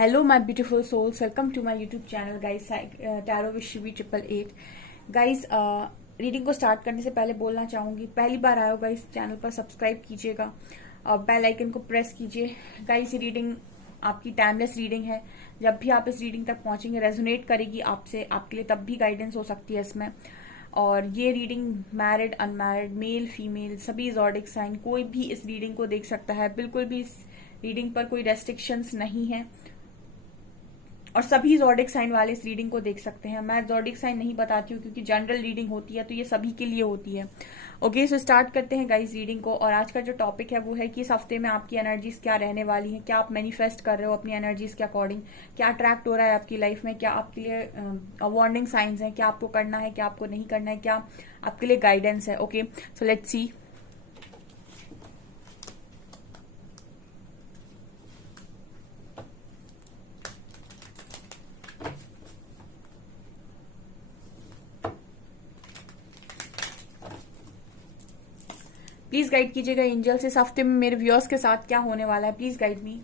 Hello, my beautiful souls. Welcome to my YouTube channel, guys. Tarot with Shivi 888. Guys, reading को start करने से पहले बोलना चाहूंगी, पहली बार आए हो गाइस चैनल पर सब्सक्राइब कीजिएगा और बेल आइकन को प्रेस कीजिए। गाइस, रीडिंग आपकी टाइमलेस रीडिंग है। जब भी आप इस रीडिंग तक पहुंचेंगे, रेजोनेट करेगी आपसे, आपके लिए तब भी गाइडेंस हो सकती है इसमें। और ये reading married, unmarried, male, female, सभी ज़ोडिक साइन कोई भी इस रीडिंग को देख सकता है। बिल्कुल भी इस रीडिंग पर कोई रेस्ट्रिक्शंस नहीं है और सभी ज़ोडिक साइन वाले इस रीडिंग को देख सकते हैं। मैं ज़ोडिक साइन नहीं बताती हूँ क्योंकि जनरल रीडिंग होती है, तो ये सभी के लिए होती है। ओके, सो स्टार्ट करते हैं गाइस रीडिंग को। और आज का जो टॉपिक है वो है कि इस हफ्ते में आपकी एनर्जीज क्या रहने वाली हैं, क्या आप मैनिफेस्ट कर रहे हो अपनी एनर्जीज के अकॉर्डिंग, क्या अट्रैक्ट हो रहा है आपकी लाइफ में, क्या आपके लिए वार्निंग साइंस हैं, क्या आपको करना है, क्या आपको नहीं करना है, क्या आपके लिए गाइडेंस है। Okay, so let's see. Please guide कीजिएगा एंजल्स, इस हफ्ते में मेरे व्यूअर्स के साथ क्या होने वाला है। Please guide me.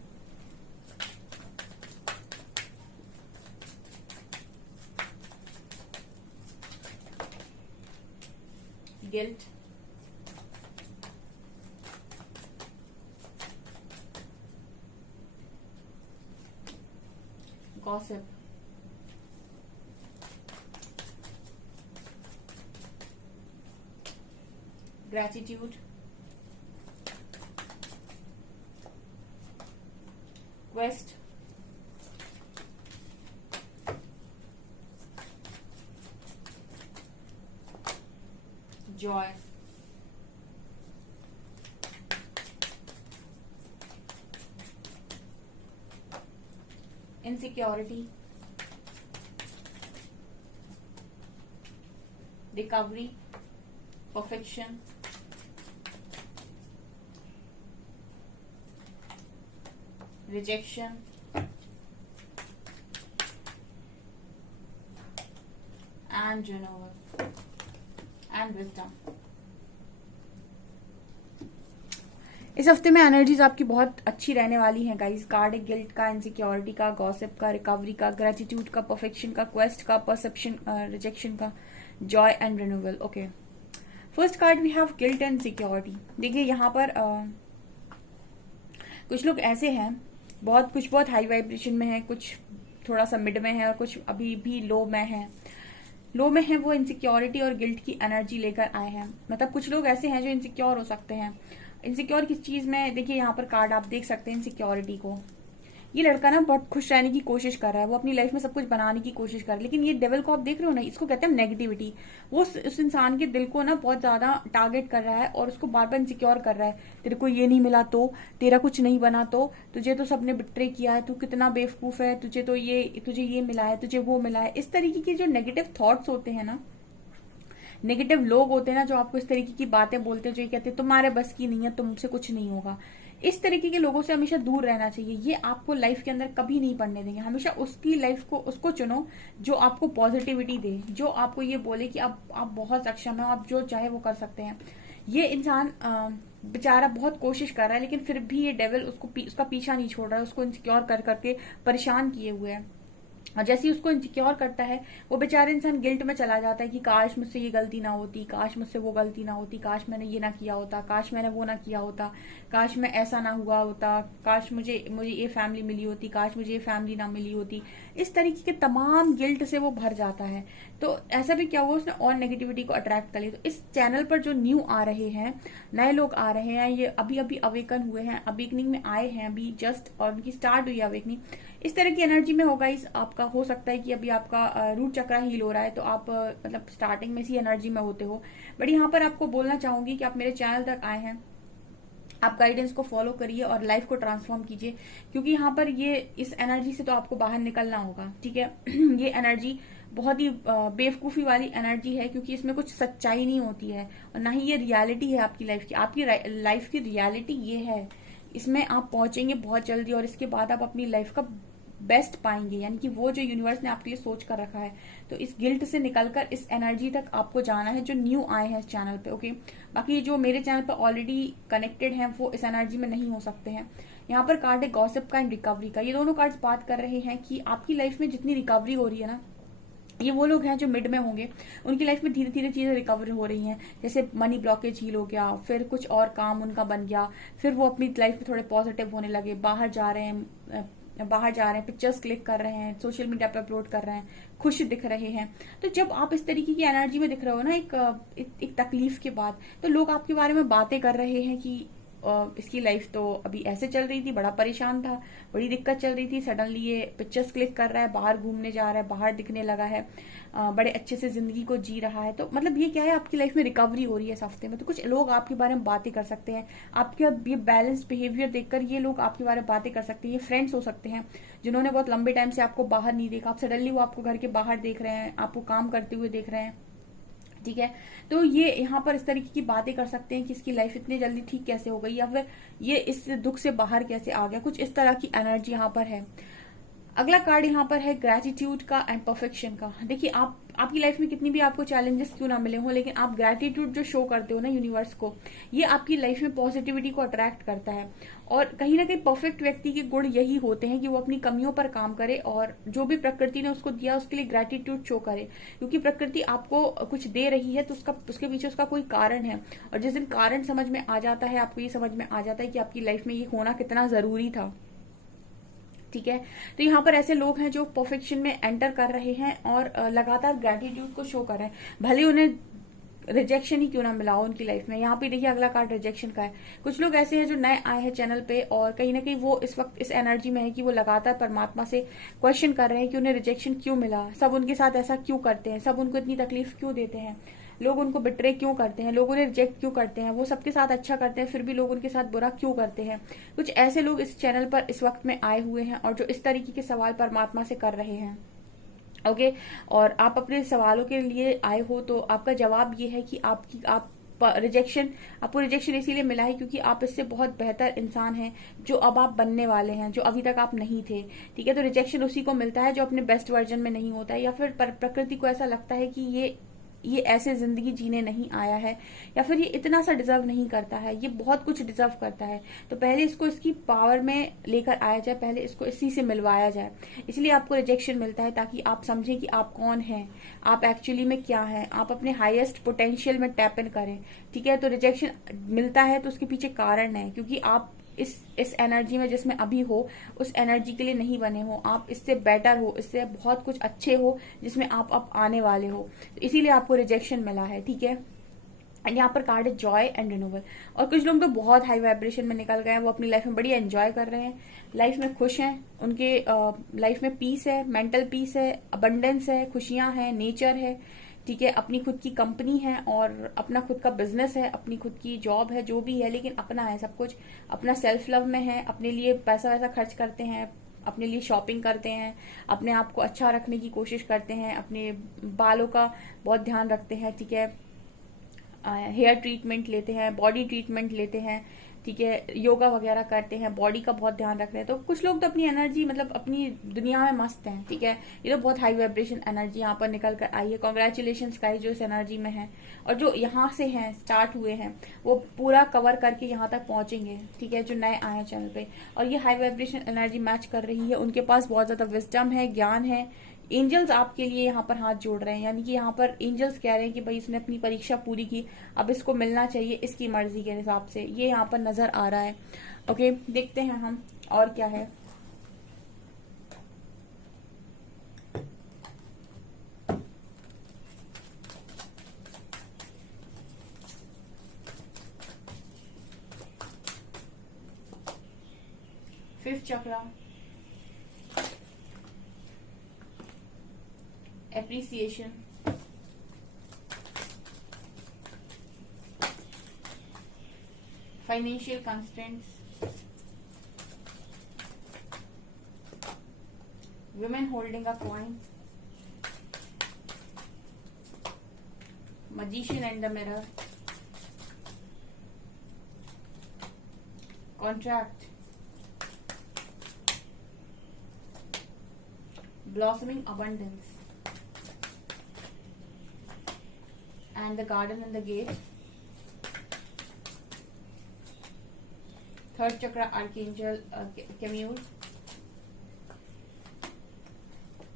Guilt, gossip, gratitude, quest, Joy, insecurity, recovery, perfection, rejection, and renewal, and wisdom। इस हफ्ते में एनर्जीज आपकी बहुत अच्छी रहने वाली हैं गाइस। कार्ड है गिल्ट का, इनसिक्योरिटी का, गॉसिप का, रिकवरी का, ग्रेटिट्यूड का, परफेक्शन का, क्वेस्ट का, परसेप्शन, रिजेक्शन का, joy and renewal. Okay, first card we have guilt and security. देखिए यहाँ पर कुछ लोग ऐसे हैं, बहुत हाई वाइब्रेशन में है, कुछ थोड़ा सा मिड में है और कुछ अभी भी लो में है। लो में है वो इनसिक्योरिटी और गिल्ट की एनर्जी लेकर आए हैं। मतलब कुछ लोग ऐसे हैं जो इनसिक्योर हो सकते हैं। इनसिक्योर किस चीज में? देखिए यहाँ पर कार्ड आप देख सकते हैं इनसिक्योरिटी को। ये लड़का ना बहुत खुश रहने की कोशिश कर रहा है, वो अपनी लाइफ में सब कुछ बनाने की कोशिश कर रहा है, लेकिन ये डेविल को आप देख रहे हो ना, इसको कहते हैं नेगेटिविटी। वो उस इंसान के दिल को ना बहुत ज्यादा टारगेट कर रहा है और उसको बार बार इनसिक्योर कर रहा है। तेरे को ये नहीं मिला तो, तेरा कुछ नहीं बना तो, तुझे तो सबने बिट्रे किया है, तू कितना बेवकूफ है, तुझे ये मिला है, तुझे वो मिला है। इस तरीके के जो नेगेटिव थॉट्स होते हैं ना, नेगेटिव लोग होते हैं ना, जो आपको इस तरीके की बातें बोलते हैं, जो ये कहते हैं तुम्हारे बस की नहीं है, तुमसे कुछ नहीं होगा, इस तरीके के लोगों से हमेशा दूर रहना चाहिए। ये आपको लाइफ के अंदर कभी नहीं पड़ने देंगे। हमेशा उसकी लाइफ को उसको चुनो जो आपको पॉजिटिविटी दे, जो आपको ये बोले कि आप बहुत सक्षम है, आप जो चाहे वो कर सकते हैं। ये इंसान बेचारा बहुत कोशिश कर रहा है, लेकिन फिर भी ये डेविल उसका पीछा नहीं छोड़ रहा है, उसको इनसिक्योर कर करके परेशान किए हुए है। और जैसे ही उसको इनसिक्योर करता है, वो बेचारे इंसान गिल्ट में चला जाता है कि काश मुझसे ये गलती ना होती, काश मुझसे वो गलती ना होती, काश मैंने ये ना किया होता, काश मैंने वो ना किया होता, काश मैं ऐसा ना हुआ होता, काश मुझे ये फैमिली मिली होती, काश मुझे ये फैमिली ना मिली होती। इस तरीके के तमाम गिल्ट से वो भर जाता है। तो ऐसा भी क्या हुआ, उसने और नेगेटिविटी को अट्रैक्ट कर लिया। तो इस चैनल पर जो न्यू आ रहे हैं, नए लोग आ रहे हैं, ये अभी अभी अवेकन हुए हैं, अवेकनिंग में आए हैं अभी जस्ट, और उनकी स्टार्ट हुई है अवेकनिंग। इस तरह की एनर्जी में होगा इस आपका। हो सकता है कि अभी आपका रूट चक्र हील हो रहा है, तो आप मतलब स्टार्टिंग में इसी एनर्जी में होते हो। बट यहाँ पर आपको बोलना चाहूंगी कि आप मेरे चैनल तक आए हैं, आप गाइडेंस को फॉलो करिए और लाइफ को ट्रांसफॉर्म कीजिए, क्योंकि यहाँ पर ये इस एनर्जी से तो आपको बाहर निकलना होगा। ठीक है ये एनर्जी बहुत ही बेवकूफी वाली एनर्जी है, क्योंकि इसमें कुछ सच्चाई नहीं होती है और ना ही ये रियलिटी है आपकी लाइफ की। आपकी लाइफ की रियलिटी ये है, इसमें आप पहुंचेंगे बहुत जल्दी और इसके बाद आप अपनी लाइफ का बेस्ट पाएंगे, यानी कि वो जो यूनिवर्स ने आपके लिए सोच कर रखा है। तो इस गिल्ट से निकलकर इस एनर्जी तक आपको जाना है, जो न्यू आए हैं इस चैनल पे। ओके, बाकी जो मेरे चैनल पे ऑलरेडी कनेक्टेड हैं वो इस एनर्जी में नहीं हो सकते हैं। यहाँ पर कार्ड है गॉसिप का एंड रिकवरी का। ये दोनों कार्ड्स बात कर रहे हैं कि आपकी लाइफ में जितनी रिकवरी हो रही है ना, ये वो लोग हैं जो मिड में होंगे, उनकी लाइफ में धीरे धीरे चीजें रिकवर हो रही हैं। जैसे मनी ब्लॉकेज हील हो गया, फिर कुछ और काम उनका बन गया, फिर वो अपनी लाइफ में थोड़े पॉजिटिव होने लगे, बाहर जा रहे हैं, पिक्चर्स क्लिक कर रहे हैं, सोशल मीडिया पे अपलोड कर रहे हैं, खुश दिख रहे हैं। तो जब आप इस तरीके की एनर्जी में दिख रहे हो ना, एक तकलीफ के बाद, तो लोग आपके बारे में बातें कर रहे हैं कि इसकी लाइफ तो अभी ऐसे चल रही थी, बड़ा परेशान था, बड़ी दिक्कत चल रही थी, सडनली ये पिक्चर्स क्लिक कर रहा है, बाहर घूमने जा रहा है, बाहर दिखने लगा है, बड़े अच्छे से जिंदगी को जी रहा है। तो मतलब ये क्या है, आपकी लाइफ में रिकवरी हो रही है इस हफ्ते में। तो कुछ लोग आपके बारे में बातें कर सकते हैं, आपके ये बैलेंस्ड बिहेवियर देखकर ये लोग आपके बारे में बातें कर सकते हैं। ये फ्रेंड्स हो सकते हैं जिन्होंने बहुत लंबे टाइम से आपको बाहर नहीं देखा, आप सडनली वो आपको घर के बाहर देख रहे हैं, आपको काम करते हुए देख रहे हैं, ठीक है। तो ये यहाँ पर इस तरीके की बातें कर सकते हैं कि इसकी लाइफ इतनी जल्दी ठीक कैसे हो गई, या फिर ये इस दुख से बाहर कैसे आ गया, कुछ इस तरह की एनर्जी यहाँ पर है। अगला कार्ड यहाँ पर है ग्रेटिट्यूड का एंड परफेक्शन का। देखिए, आपकी लाइफ में कितनी भी आपको चैलेंजेस क्यों ना मिले हो, लेकिन आप ग्रेटिट्यूड जो शो करते हो ना यूनिवर्स को, ये आपकी लाइफ में पॉजिटिविटी को अट्रैक्ट करता है। और कहीं ना कहीं परफेक्ट व्यक्ति के गुण यही होते हैं कि वो अपनी कमियों पर काम करे और जो भी प्रकृति ने उसको दिया उसके लिए ग्रेटिट्यूड शो करे। क्योंकि प्रकृति आपको कुछ दे रही है तो उसके पीछे उसका कोई कारण है, और जिस दिन कारण समझ में आ जाता है, आपको ये समझ में आ जाता है कि आपकी लाइफ में ये होना कितना जरूरी था, ठीक है। तो यहाँ पर ऐसे लोग हैं जो परफेक्शन में एंटर कर रहे हैं और लगातार ग्रेटिट्यूड को शो कर रहे हैं, भले उन्हें रिजेक्शन ही क्यों ना मिला हो उनकी लाइफ में। यहाँ पे देखिए अगला कार्ड रिजेक्शन का है। कुछ लोग ऐसे हैं जो नए आए हैं चैनल पे और कहीं ना कहीं वो इस वक्त इस एनर्जी में है कि वो लगातार परमात्मा से क्वेश्चन कर रहे हैं कि उन्हें रिजेक्शन क्यों मिला, सब उनके साथ ऐसा क्यों करते हैं, सब उनको इतनी तकलीफ क्यों देते हैं, लोग उनको बिट्रे क्यों करते हैं, लोग उन्हें रिजेक्ट क्यों करते हैं, वो सबके साथ अच्छा करते हैं फिर भी लोग उनके साथ बुरा क्यों करते हैं। कुछ ऐसे लोग इस चैनल पर इस वक्त में आए हुए हैं और जो इस तरीके के सवाल परमात्मा से कर रहे हैं, ओके। और आप अपने सवालों के लिए आए हो तो आपका जवाब ये है कि आपको रिजेक्शन इसीलिए मिला है क्योंकि आप इससे बहुत बेहतर इंसान हैं जो अब आप बनने वाले हैं, जो अभी तक आप नहीं थे, ठीक है। तो रिजेक्शन उसी को मिलता है जो अपने बेस्ट वर्जन में नहीं होता है, या फिर प्रकृति को ऐसा लगता है कि ये ऐसे जिंदगी जीने नहीं आया है, या फिर ये इतना सा डिजर्व नहीं करता है, ये बहुत कुछ डिजर्व करता है। तो पहले इसको इसकी पावर में लेकर आया जाए, पहले इसको इसी से मिलवाया जाए। इसलिए आपको रिजेक्शन मिलता है ताकि आप समझें कि आप कौन हैं, आप एक्चुअली में क्या हैं, आप अपने हाईएस्ट पोटेंशियल में टैप इन करें, ठीक है। तो रिजेक्शन मिलता है तो उसके पीछे कारण है, क्योंकि आप इस एनर्जी में जिसमें अभी हो उस एनर्जी के लिए नहीं बने हो, आप इससे बेटर हो, इससे बहुत कुछ अच्छे हो जिसमें आप अब आने वाले हो, तो इसीलिए आपको रिजेक्शन मिला है, ठीक है। एंड यहाँ पर कार्ड है जॉय एंड रिन्यूअल। और कुछ लोग तो बहुत हाई वाइब्रेशन में निकल गए हैं, वो अपनी लाइफ में बड़ी एंजॉय कर रहे हैं, लाइफ में खुश हैं, उनके लाइफ में पीस है, मेंटल पीस है, अबंडेंस है, खुशियां हैं, नेचर है, ठीक है। अपनी खुद की कंपनी है और अपना खुद का बिजनेस है, अपनी खुद की जॉब है, जो भी है, लेकिन अपना है सब कुछ, अपना सेल्फ लव में है, अपने लिए पैसा वैसा खर्च करते हैं, अपने लिए शॉपिंग करते हैं, अपने आप को अच्छा रखने की कोशिश करते हैं, अपने बालों का बहुत ध्यान रखते हैं, ठीक है। हेयर ट्रीटमेंट लेते हैं, बॉडी ट्रीटमेंट लेते हैं, ठीक है, योगा वगैरह करते हैं, बॉडी का बहुत ध्यान रख रहे हैं। तो कुछ लोग तो अपनी एनर्जी मतलब अपनी दुनिया में मस्त हैं, ठीक है। ये तो बहुत हाई वाइब्रेशन एनर्जी यहाँ पर निकल कर आई है। कॉन्ग्रेचुलेशन गाइस जो इस एनर्जी में है, और जो यहाँ से हैं स्टार्ट हुए हैं वो पूरा कवर करके यहाँ तक पहुंचेंगे, ठीक है, जो नए आए हैं चैनल पे। और ये हाई वाइब्रेशन एनर्जी मैच कर रही है, उनके पास बहुत ज्यादा विजडम है, ज्ञान है। एंजल्स आपके लिए यहाँ पर हाथ जोड़ रहे हैं, यानी कि यहाँ पर एंजल्स कह रहे हैं कि भाई इसने अपनी परीक्षा पूरी की, अब इसको मिलना चाहिए इसकी मर्जी के हिसाब से, ये यहाँ पर नजर आ रहा है। ओके, देखते हैं हम और क्या है। Fifth chakra, appreciation, financial constraints, women holding a coin, magician and the mirror, contract, blossoming abundance, and the garden and the gate, third चक्र आर्कएंजल कैम्यूल,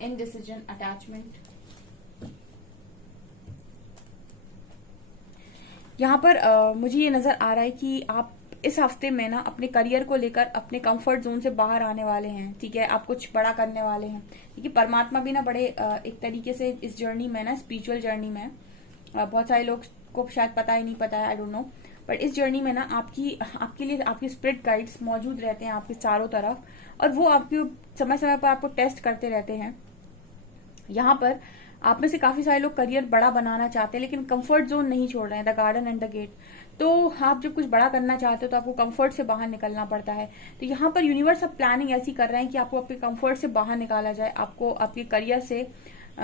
इनडिसीजन, अटैचमेंट। यहाँ पर मुझे ये नजर आ रहा है कि आप इस हफ्ते में ना अपने करियर को लेकर अपने कंफर्ट जोन से बाहर आने वाले हैं, ठीक है। आप कुछ बड़ा करने वाले हैं, क्योंकि परमात्मा भी ना बड़े एक तरीके से इस जर्नी में ना, स्पिरिचुअल जर्नी में, बहुत सारे लोग को शायद पता ही नहीं पता है, आई डोंट नो, बट इस जर्नी में ना आपके लिए आपके स्पिरिट गाइड्स मौजूद रहते हैं आपके चारों तरफ, और वो आपके समय समय पर आपको टेस्ट करते रहते हैं। यहाँ पर आप में से काफी सारे लोग करियर बड़ा बनाना चाहते हैं, लेकिन कंफर्ट जोन नहीं छोड़ रहे हैं, the garden and the gate. तो आप जब कुछ बड़ा करना चाहते हो तो आपको कंफर्ट से बाहर निकलना पड़ता है। तो यहाँ पर यूनिवर्स अब प्लानिंग ऐसी कर रहे हैं कि आपको आपके कंफर्ट से बाहर निकाला जाए, आपको आपके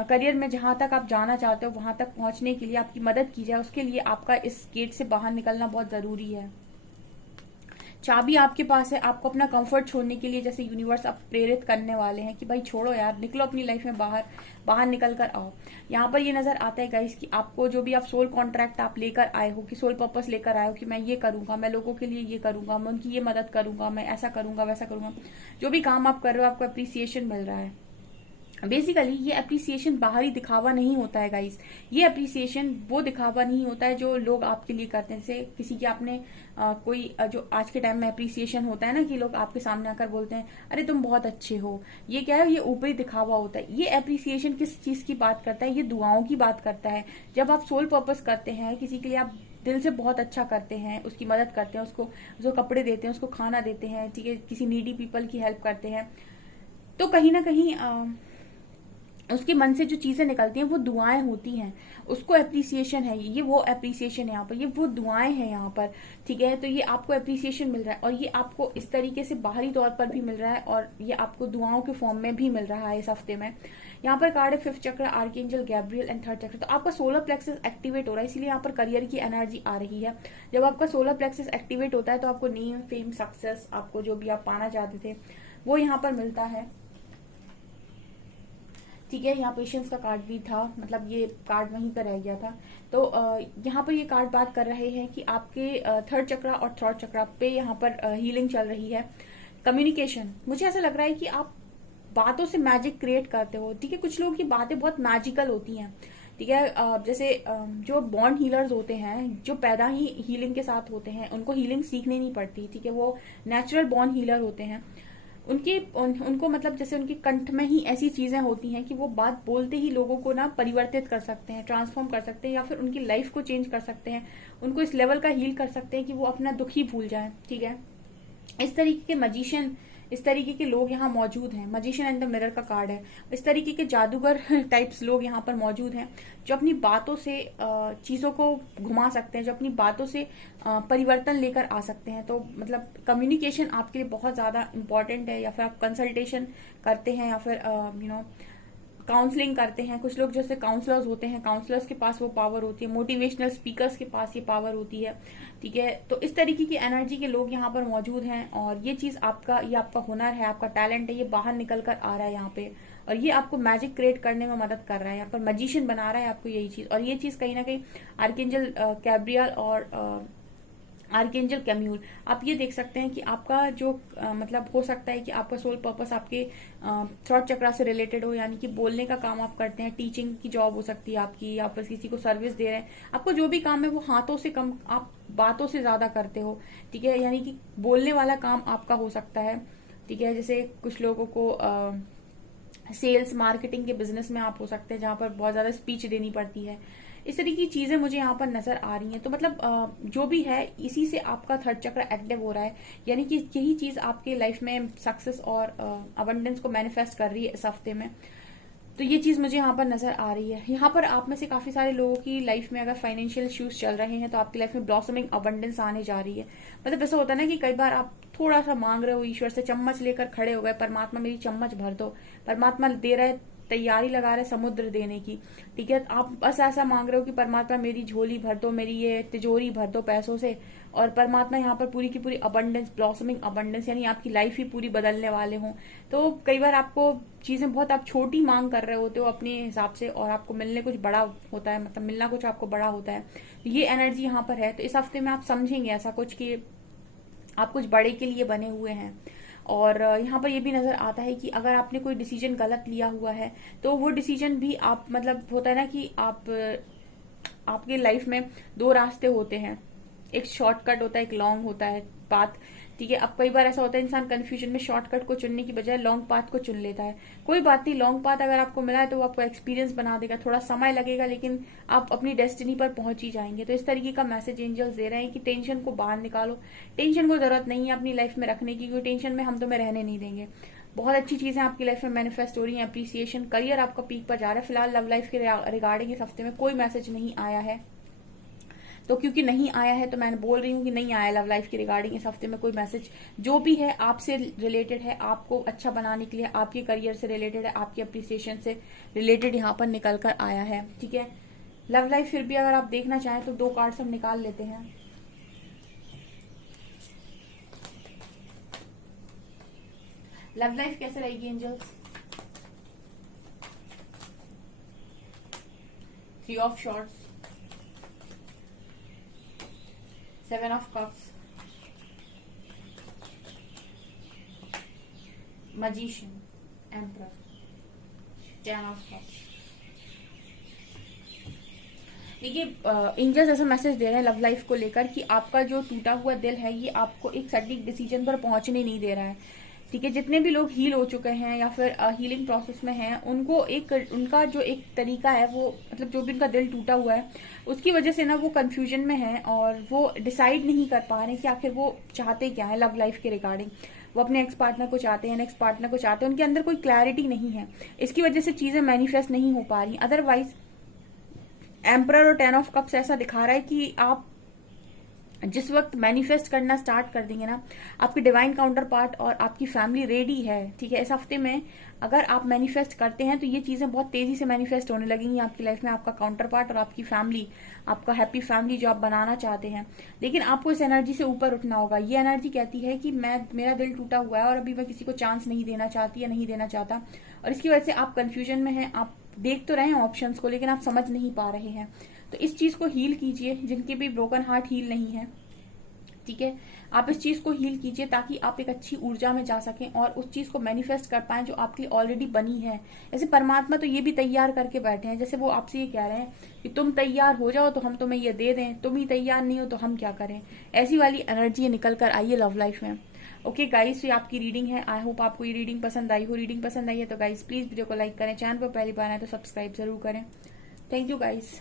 करियर में जहां तक आप जाना चाहते हो वहां तक पहुंचने के लिए आपकी मदद की जाए। उसके लिए आपका इस गेट से बाहर निकलना बहुत जरूरी है। चाबी आपके पास है, आपको अपना कंफर्ट छोड़ने के लिए जैसे यूनिवर्स आप प्रेरित करने वाले हैं कि भाई छोड़ो यार, निकलो अपनी लाइफ में बाहर निकल कर आओ। यहाँ पर ये नजर आता है गाइस कि आपको जो भी आप सोल कॉन्ट्रैक्ट आप लेकर आए हो, कि सोल पर्पस लेकर आए हो कि मैं ये करूंगा, मैं लोगों के लिए ये करूंगा, मैं उनकी ये मदद करूंगा, मैं ऐसा करूंगा वैसा करूंगा, जो भी काम आप कर रहे हो आपको अप्रिसिएशन मिल रहा है। बेसिकली ये अप्रिसिएशन बाहरी दिखावा नहीं होता है गाइस, ये अप्रिसिएशन वो दिखावा नहीं होता है जो लोग आपके लिए करते हैं। जैसे किसी की आपने जो आज के टाइम में अप्रिसिएशन होता है ना, कि लोग आपके सामने आकर बोलते हैं अरे तुम बहुत अच्छे हो, ये क्या है, ये ऊपरी दिखावा होता है। ये अप्रिसिएशन किस चीज की बात करता है, ये दुआओं की बात करता है। जब आप सोल पर्पस करते हैं, किसी के लिए आप दिल से बहुत अच्छा करते हैं, उसकी मदद करते हैं, उसको कपड़े देते हैं, उसको खाना देते हैं, ठीक है, किसी नीडी पीपल की हेल्प करते हैं, तो कहीं ना कहीं उसके मन से जो चीजें निकलती हैं वो दुआएं होती हैं, उसको एप्रिसिएशन है। ये वो एप्रिसिएशन है यहाँ पर, ये वो दुआएं हैं यहाँ पर, ठीक है। तो ये आपको एप्रिसिएशन मिल रहा है, और ये आपको इस तरीके से बाहरी तौर पर भी मिल रहा है, और ये आपको दुआओं के फॉर्म में भी मिल रहा है इस हफ्ते में। यहाँ पर कार्ड है फिफ्थ चक्र आर्कएंजल गैब्रियल एंड थर्ड चक्र। तो आपका सोलर प्लेक्सस एक्टिवेट हो रहा है, इसीलिए यहाँ पर करियर की एनर्जी आ रही है। जब आपका सोलर प्लेक्सस एक्टिवेट होता है तो आपको नेम, फेम, सक्सेस, आपको जो भी आप पाना चाहते थे वो यहाँ पर मिलता है, ठीक है। यहाँ पेशेंस का कार्ड भी था, मतलब ये कार्ड वहीं पर रह गया था। तो यहाँ पर ये कार्ड बात कर रहे हैं कि आपके थर्ड चक्र और थर्ड चक्र पे यहाँ पर हीलिंग चल रही है। कम्युनिकेशन, मुझे ऐसा लग रहा है कि आप बातों से मैजिक क्रिएट करते हो, ठीक है। कुछ लोगों की बातें बहुत मैजिकल होती हैं, ठीक है। जैसे जो बॉर्न हीलर्स होते हैं, जो पैदा ही हीलिंग के साथ होते हैं, उनको हीलिंग सीखनी नहीं पड़ती, ठीक है, वो नेचुरल बॉर्न हीलर होते हैं। उनको मतलब जैसे उनके कंठ में ही ऐसी चीजें होती हैं कि वो बात बोलते ही लोगों को ना परिवर्तित कर सकते हैं, ट्रांसफॉर्म कर सकते हैं, या फिर उनकी लाइफ को चेंज कर सकते हैं, उनको इस लेवल का हील कर सकते हैं कि वो अपना दुख ही भूल जाए, ठीक है। इस तरीके के मजिशियन, इस तरीके के लोग यहाँ मौजूद हैं। मजिशियन एंड द मिरर का कार्ड है। इस तरीके के जादूगर टाइप्स लोग यहाँ पर मौजूद हैं, जो अपनी बातों से चीजों को घुमा सकते हैं, जो अपनी बातों से परिवर्तन लेकर आ सकते हैं। तो मतलब कम्युनिकेशन आपके लिए बहुत ज्यादा इंपॉर्टेंट है, या फिर आप कंसल्टेशन करते हैं, या फिर काउंसलिंग करते हैं। कुछ लोग जैसे काउंसलर्स होते हैं, काउंसलर्स के पास वो पावर होती है, मोटिवेशनल स्पीकर्स के पास ये पावर होती है, ठीक है। तो इस तरीके की एनर्जी के लोग यहाँ पर मौजूद हैं, और ये चीज ये आपका हुनर है, आपका टैलेंट है, ये बाहर निकल कर आ रहा है यहाँ पे, और ये आपको मैजिक क्रिएट करने में मदद कर रहा है, यहाँ पर मैजिशियन बना रहा है आपको यही चीज। और ये चीज कहीं ना कहीं आर्कएंजल गैब्रियल और आर्कएंजल कैम्यूल, आप ये देख सकते हैं कि आपका जो मतलब हो सकता है कि आपका सोल पर्पस आपके थर्ड चक्र से रिलेटेड हो, यानी कि बोलने का काम आप करते हैं, टीचिंग की जॉब हो सकती है आपकी, या फिर किसी को सर्विस दे रहे हैं। आपको जो भी काम है वो हाथों से कम, आप बातों से ज्यादा करते हो, ठीक है, यानी कि बोलने वाला काम आपका हो सकता है, ठीक है। जैसे कुछ लोगों को सेल्स मार्केटिंग के बिजनेस में आप हो सकते हैं, जहां पर बहुत ज्यादा स्पीच देनी पड़ती है। इस तरीके की चीजें मुझे यहाँ पर नजर आ रही हैं। तो मतलब जो भी है, इसी से आपका थर्ड चक्र एक्टिव हो रहा है, यानी कि यही चीज आपके लाइफ में सक्सेस और अबंडेंस को मैनिफेस्ट कर रही है इस हफ्ते में। तो ये चीज मुझे यहाँ पर नजर आ रही है। यहाँ पर आप में से काफी सारे लोगों की लाइफ में अगर फाइनेंशियल इश्यूज चल रहे हैं, तो आपकी लाइफ में ब्लॉसमिंग अबंडेंस आने जा रही है। मतलब ऐसा होता है ना कि कई बार आप थोड़ा सा मांग रहे हो, ईश्वर से चम्मच लेकर खड़े हो गए, परमात्मा मेरी चम्मच भर दो, परमात्मा दे रहे, तैयारी लगा रहे समुद्र देने की, ठीक है। आप बस ऐसा मांग रहे हो कि परमात्मा मेरी झोली भर दो, मेरी ये तिजोरी भर दो पैसों से, और परमात्मा यहाँ पर पूरी की पूरी अबंडेंस, ब्लॉसमिंग अबंडेंस, यानी आपकी लाइफ ही पूरी बदलने वाले हों। तो कई बार आपको चीजें बहुत आप छोटी मांग कर रहे होते हो अपने हिसाब से, और आपको मिलने कुछ बड़ा होता है, मतलब मिलना कुछ आपको बड़ा होता है। ये एनर्जी यहाँ पर है। तो इस हफ्ते में आप समझेंगे ऐसा कुछ कि आप कुछ बड़े के लिए बने हुए हैं। और यहाँ पर ये भी नजर आता है कि अगर आपने कोई डिसीजन गलत लिया हुआ है तो वो डिसीजन भी आप, मतलब होता है ना कि आपके लाइफ में दो रास्ते होते हैं, एक शॉर्टकट होता है, एक लॉन्ग होता है पाथ। ठीक है, अब कई बार ऐसा होता है इंसान कंफ्यूजन में शॉर्टकट को चुनने की बजाय लॉन्ग पाथ को चुन लेता है। कोई बात नहीं, लॉन्ग पाथ अगर आपको मिला है तो वो आपको एक्सपीरियंस बना देगा, थोड़ा समय लगेगा लेकिन आप अपनी डेस्टिनी पर पहुंच ही जाएंगे। तो इस तरीके का मैसेज एंजल्स दे रहे हैं कि टेंशन को बाहर निकालो। टेंशन को जरूरत नहीं है अपनी लाइफ में रखने की, क्योंकि टेंशन में हम तुम्हें रहने नहीं देंगे। बहुत अच्छी चीजें आपकी लाइफ में मैनिफेस्ट हो रही हैं, अप्रिसिएशन, करियर आपका पीक पर जा रहा है। फिलहाल लव लाइफ के रिगार्डिंग इस हफ्ते में कोई मैसेज नहीं आया है, तो क्योंकि नहीं आया है तो मैं बोल रही हूँ कि नहीं आया लव लाइफ की रिगार्डिंग इस हफ्ते में कोई मैसेज। जो भी है आपसे रिलेटेड है, आपको अच्छा बनाने के लिए, आपके करियर से रिलेटेड है, आपके अप्रिसिएशन से रिलेटेड यहाँ पर निकल कर आया है। ठीक है, लव लाइफ फिर भी अगर आप देखना चाहें तो 2 कार्ड्स हम निकाल लेते हैं। लव लाइफ कैसे रहेगी angels? 3 of swords, 7 of cups, magician, emperor, 10 of cups. देखिए एंजल्स ऐसा मैसेज दे रहे हैं लव लाइफ को लेकर कि आपका जो टूटा हुआ दिल है ये आपको एक सटीक डिसीजन पर पहुंचने नहीं दे रहा है। ठीक है, जितने भी लोग हील हो चुके हैं या फिर हीलिंग प्रोसेस में हैं, उनको उनका जो एक तरीका है वो, मतलब जो भी उनका दिल टूटा हुआ है उसकी वजह से ना वो कंफ्यूजन में है और वो डिसाइड नहीं कर पा रहे हैं कि आखिर वो चाहते क्या है लव लाइफ के रिगार्डिंग। वो अपने एक्स पार्टनर को चाहते हैं, नेक्स्ट पार्टनर को चाहते हैं, उनके अंदर कोई क्लैरिटी नहीं है। इसकी वजह से चीजें मैनिफेस्ट नहीं हो पा रही। अदरवाइज एम्परर और 10 ऑफ कप्स ऐसा दिखा रहा है कि आप जिस वक्त मैनिफेस्ट करना स्टार्ट कर देंगे ना, आपकी डिवाइन काउंटर पार्ट और आपकी फैमिली रेडी है। ठीक है, इस हफ्ते में अगर आप मैनिफेस्ट करते हैं तो ये चीजें बहुत तेजी से मैनिफेस्ट होने लगेंगी आपकी लाइफ में। आपका काउंटर पार्ट और आपकी फैमिली, आपका हैप्पी फैमिली जो आप बनाना चाहते हैं। लेकिन आपको इस एनर्जी से ऊपर उठना होगा। ये एनर्जी कहती है कि मेरा दिल टूटा हुआ है और अभी मैं किसी को चांस नहीं देना चाहती या नहीं देना चाहता, और इसकी वजह से आप कंफ्यूजन में हैं। आप देख तो रहे हैं ऑप्शंस को लेकिन आप समझ नहीं पा रहे हैं। तो इस चीज को हील कीजिए, जिनके भी ब्रोकन हार्ट हील नहीं है। ठीक है, आप इस चीज को हील कीजिए ताकि आप एक अच्छी ऊर्जा में जा सकें और उस चीज को मैनिफेस्ट कर पाएं जो आपके लिए ऑलरेडी बनी है। जैसे परमात्मा तो ये भी तैयार करके बैठे हैं, जैसे वो आपसे ये कह रहे हैं कि तुम तैयार हो जाओ तो हम तुम्हें ये दे दें, तुम ही तैयार नहीं हो तो हम क्या करें। ऐसी वाली एनर्जी निकल कर आई है लव लाइफ में। ओके गाइस, ये आपकी रीडिंग है। आई होप आपको ये रीडिंग पसंद आई हो। रीडिंग पसंद आई है तो गाइस प्लीज वीडियो को लाइक करें, चैनल पर पहली बार आए तो सब्सक्राइब जरूर करें। Thank you guys.